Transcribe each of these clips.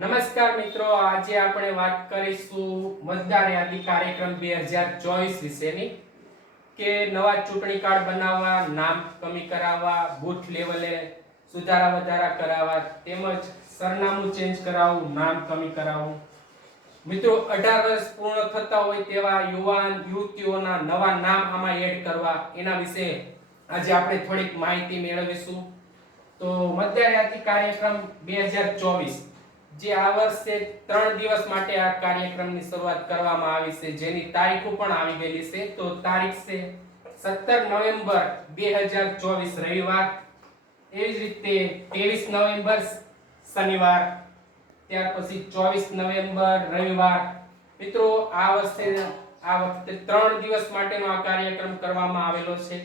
નમસ્કાર મિત્રો, આજે આપણે વાત કરીશું મતદાર યાદી કાર્યક્રમ બે હજાર ચોવીસ વિશેની કે નવા ચૂંટણી કાર્ડ બનાવવા, નામ કમી કરાવવા, બૂથ લેવલે સુધારા વધારા કરાવવા, તેમજ સરનામું ચેન્જ કરાવવું, નામ કમી કરાવવું. મિત્રો, અઢાર વર્ષ પૂર્ણ થતા હોય તેવા યુવાન, યુવતીઓના નવા નામ આમાં એડ કરવા, એના વિશે આજે આપણે થોડીક માહિતી મેળવીશું. તો મતદાર યાદી કાર્યક્રમ બે હજાર ચોવીસ જે આ વર્ષે ત્રણ દિવસ માટે આ કાર્યક્રમની શરૂઆત કરવામાં આવી છે, જેની તારીખો પણ આવી ગયેલી છે. તો તારીખ છે સત્તર નવેમ્બર બે હજાર ચોવીસ રવિવાર. એવી જ રીતે ત્રેવીસ નવેમ્બર શનિવાર, ત્યાર પછી ચોવીસ નવેમ્બર રવિવાર. મિત્રો, આ વર્ષે, આ વખતે ત્રણ દિવસ માટેનો આ કાર્યક્રમ કરવામાં આવેલો છે,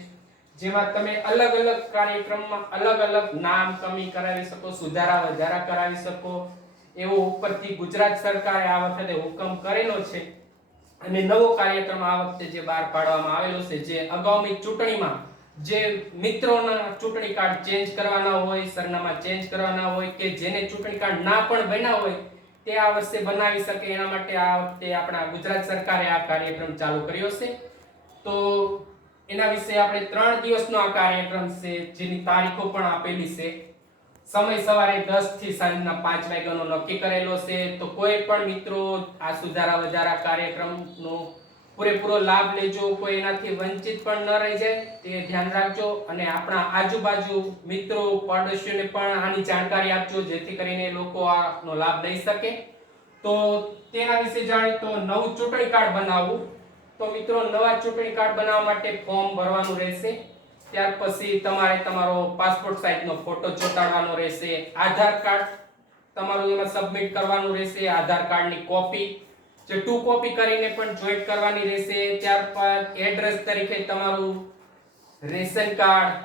જેમાં તમે અલગ અલગ કાર્યક્રમમાં અલગ અલગ નામ, કમી કરાવી શકો સુધારા વધારા કરાવી શકો એવો ઉપરથી ગુજરાત સરકારે આ વખતે હુકમ કરેલો છે. અને નવો કાર્યક્રમ આ વખતે જે બહાર પાડવામાં આવેલો છે, જે અગાઉની ચૂંટણીમાં જે મિત્રોના ચૂંટણી કાર્ડ ચેન્જ કરવાના હોય, સરનામા ચેન્જ કરવાના હોય કે જેને ચૂંટણી કાર્ડ ના પણ બન્યા હોય, તે આ વર્ષે બનાવી શકે એના માટે આ વખતે આપણા ગુજરાત સરકારે આ કાર્યક્રમ ચાલુ કર્યો છે. તો એના વિશે આપણે ત્રણ દિવસનો આ કાર્યક્રમ છે, જેની તારીખો પણ આપેલી છે. સમય સવારે 10 થી સાંજના 5 વાગ્યાનો નક્કી કરેલો છે. તો કોઈ પણ મિત્રો આ સુધારા વધારા કાર્યક્રમનો પૂરેપૂરો લાભ લેજો. કોઈ એનાથી વંચિત પણ ન રહી જાય, તે ધ્યાન રાખજો. અને આપણા આજુબાજુ મિત્રો, પડોશીઓને પણ આની જાણકારી આપજો, જેથી કરીને લોકો આનો લાભ લઈ શકે. તો તેના વિશે જાણીએ તો નવું ચૂંટણી કાર્ડ બનાવવું. તો મિત્રો, નવા ચૂંટણી કાર્ડ બનાવવા માટે ફોર્મ ભરવાનું રહેશે. ત્યાર પછી તમારે તમારો પાસપોર્ટ સાઇઝનો ફોટો ચોંટાડવાનો રહેશે, આધાર કાર્ડ તમારું એમાં સબમિટ કરવાનું રહેશે, આધાર કાર્ડની કોપી. જે ટુ કોપી કરીને પણ જોઈન્ટ કરવાની રહેશે ત્યારબાદ એડ્રેસ તરીકે તમારું રેશન કાર્ડ,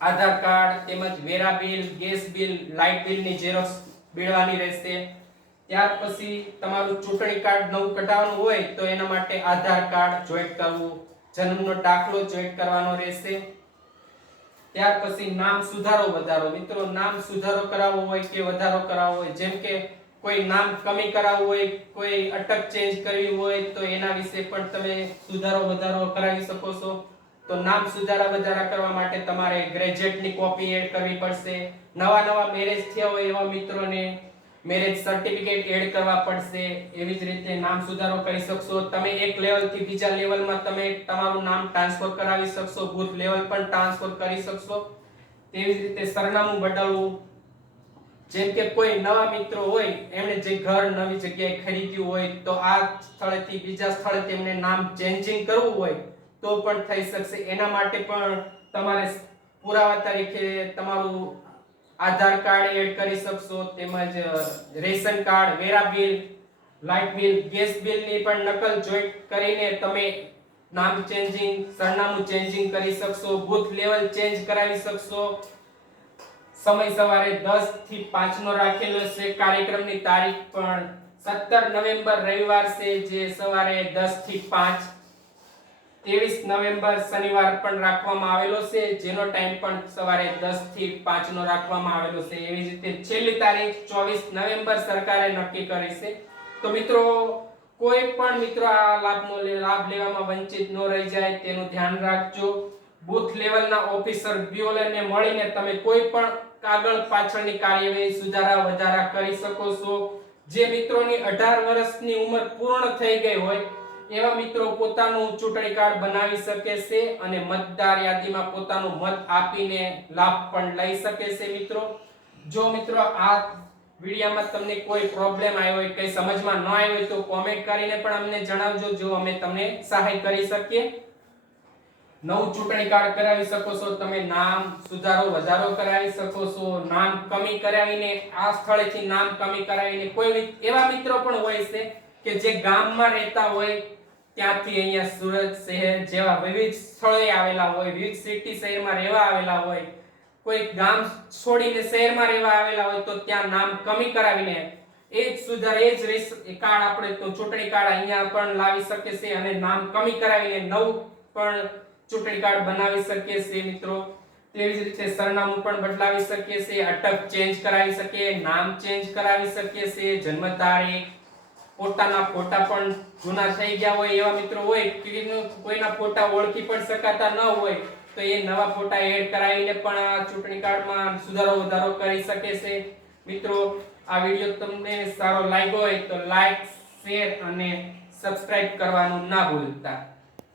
આધાર કાર્ડ, તેમજ વેરા બિલ, ગેસ બિલ, લાઇટ બિલની ઝેરોક્સ બીળવાની રહેશે. ત્યાર પછી તમારું ચૂંટણી કાર્ડ નવું કઢાવવાનું હોય તો એના માટે આધાર કાર્ડ જોઈન્ટ કરવું. જન્મનો દાખલો જોઈટ કરવાનો રહેશે. ત્યાર પછી નામ સુધારો વધારો. મિત્રો, નામ સુધારો કરાવવો હોય કે વધારો કરાવવો હોય? જેમ કે કોઈ નામ કમી કરાવવું હોય, કોઈ અટક ચેન્જ કરવી હોય, તો એના વિશે પણ તમે સુધારો વધારો કરાવી શકો છો. તો નામ સુધારા વધારા કરવા માટે તમારે ગ્રેજ્યુએટની કોપી એડ કરવી પડશે. નવા નવા મેરેજ થયા હોય એવા મિત્રોને મેરેજ સર્ટિફિકેટ એડ કરવા પડશે, એવી જ રીતે નામ સુધારો કરી શકશો. તમે એક લેવલથી બીજા લેવલમાં તમે તમારું નામ ટ્રાન્સફર કરાવી શકશો બુથ લેવલ પણ ટ્રાન્સફર કરી શકશો. તેવી જ રીતે સરનામું બદલવું. જેમ કે કોઈ નવા મિત્રો હોય, એમણે જે ઘર નવી જગ્યાએ ખરીદ્યું હોય, તો આ સ્થળેથી બીજા સ્થળે તેમને નામ ચેન્જિંગ કરવું હોય, તો પણ થઈ શકશે. એના માટે પણ તમારે પુરાવા તરીકે તમારું આધાર કાર્ડ એડ કરી શકશો, તેમજ રેશન કાર્ડ, વેરા બિલ, લાઇટ બિલ, ગેસ બિલની પણ નકલ જોઈન્ટ કરીને તમે નામ ચેન્જિંગ, સરનામું ચેન્જિંગ કરી શકશો, બુથ લેવલ ચેન્જ કરાવી શકશો. સમય સવારે 10 થી 5 નો રાખેલો છે. કાર્યક્રમની તારીખ પણ 17 નવેમ્બર રવિવાર છે, જે સવારે 10 થી 5 23 નવેમ્બર શનિવાર પણ રાખવામાં આવેલો છે, જેનો ટાઈમ પણ સવારે 10 થી 5 નો રાખવામાં આવેલો છે. એવી રીતે છેલ્લી તારીખ 24 નવેમ્બર સરકારે નક્કી કરી છે. તો મિત્રો, કોઈ પણ મિત્રો આ લાભનો લાભ લેવામાં વંચિત ન રહી જાય તેનું ધ્યાન રાખજો. બૂથ લેવલના ઓફિસર બીઓલને મળીને તમે કોઈ પણ કાગળ પાછળની કાર્યવાહી સુધારા વધારા કરી શકો છો. જે મિત્રોની 18 વર્ષની ઉંમર પૂર્ણ થઈ ગઈ હોય એવા મિત્રો પોતાનું ચૂંટણી કાર્ડ બનાવી શકે છે અને મતદાર યાદીમાં પોતાનો મત આપીને લાભ પણ લઈ શકે છે મિત્રો. જો મિત્રો આ વિડીયોમાં તમને કોઈ પ્રોબ્લેમ આવ્યો હોય, કંઈ સમજમાં ન આવ્યો હોય તો કોમેન્ટ કરીને પણ અમને જણાવજો, જો અમે તમને સહાય કરી શકીએ. નવું ચૂંટણી કાર્ડ કરાવી શકો છો, તમે નામ સુધારો, વધારો કરાવી શકો છો, નામ કમી કરાવીને આ સ્થળેથી નામ કમી કરાવીને કોઈ એવા મિત્રો પણ હોય છે કે જે ગામમાં રહેતા હોય, ત્યાંથી અહીંયા સુરત શહેર જેવા વિવિધ સ્થળોએ આવેલા હોય, વિવિધ સિટી શહેરમાં રહેવા આવેલા હોય, કોઈ ગામ છોડીને શહેરમાં રહેવા આવેલા હોય તો ત્યાં નામ કમી કરાવીને એ જ સુધાર, એ જ કાર્ડ આપણે તો ચૂંટણી કાર્ડ અહીંયા પણ લાવી શકે છે અને નામ કમી કરાવીને નવું પણ ચૂંટણી કાર્ડ બનાવી શકીએ છીએ મિત્રો. તેવી જ રીતે સરનામું પણ બદલાવી શકીએ છીએ, અટક ચેન્જ કરાવી શકીએ, નામ ચેન્જ કરાવી શકીએ છીએ, જન્મ તારીખ પોતાના ફોટા પણ જૂના થઈ ગયા હોય એવા મિત્રો હોય કોઈના ફોટા ઓળખી પણ શકાતા ન હોય, તો એ નવા ફોટા એડ કરાવીને પણ આ ચૂંટણી કાર્ડમાં સુધારો વધારો કરી શકે છે. મિત્રો, આ વીડિયો તમને સારો લાગ્યો હોય તો લાઈક શેર અને સબસ્ક્રાઇબ કરવાનું ના ભૂલતા.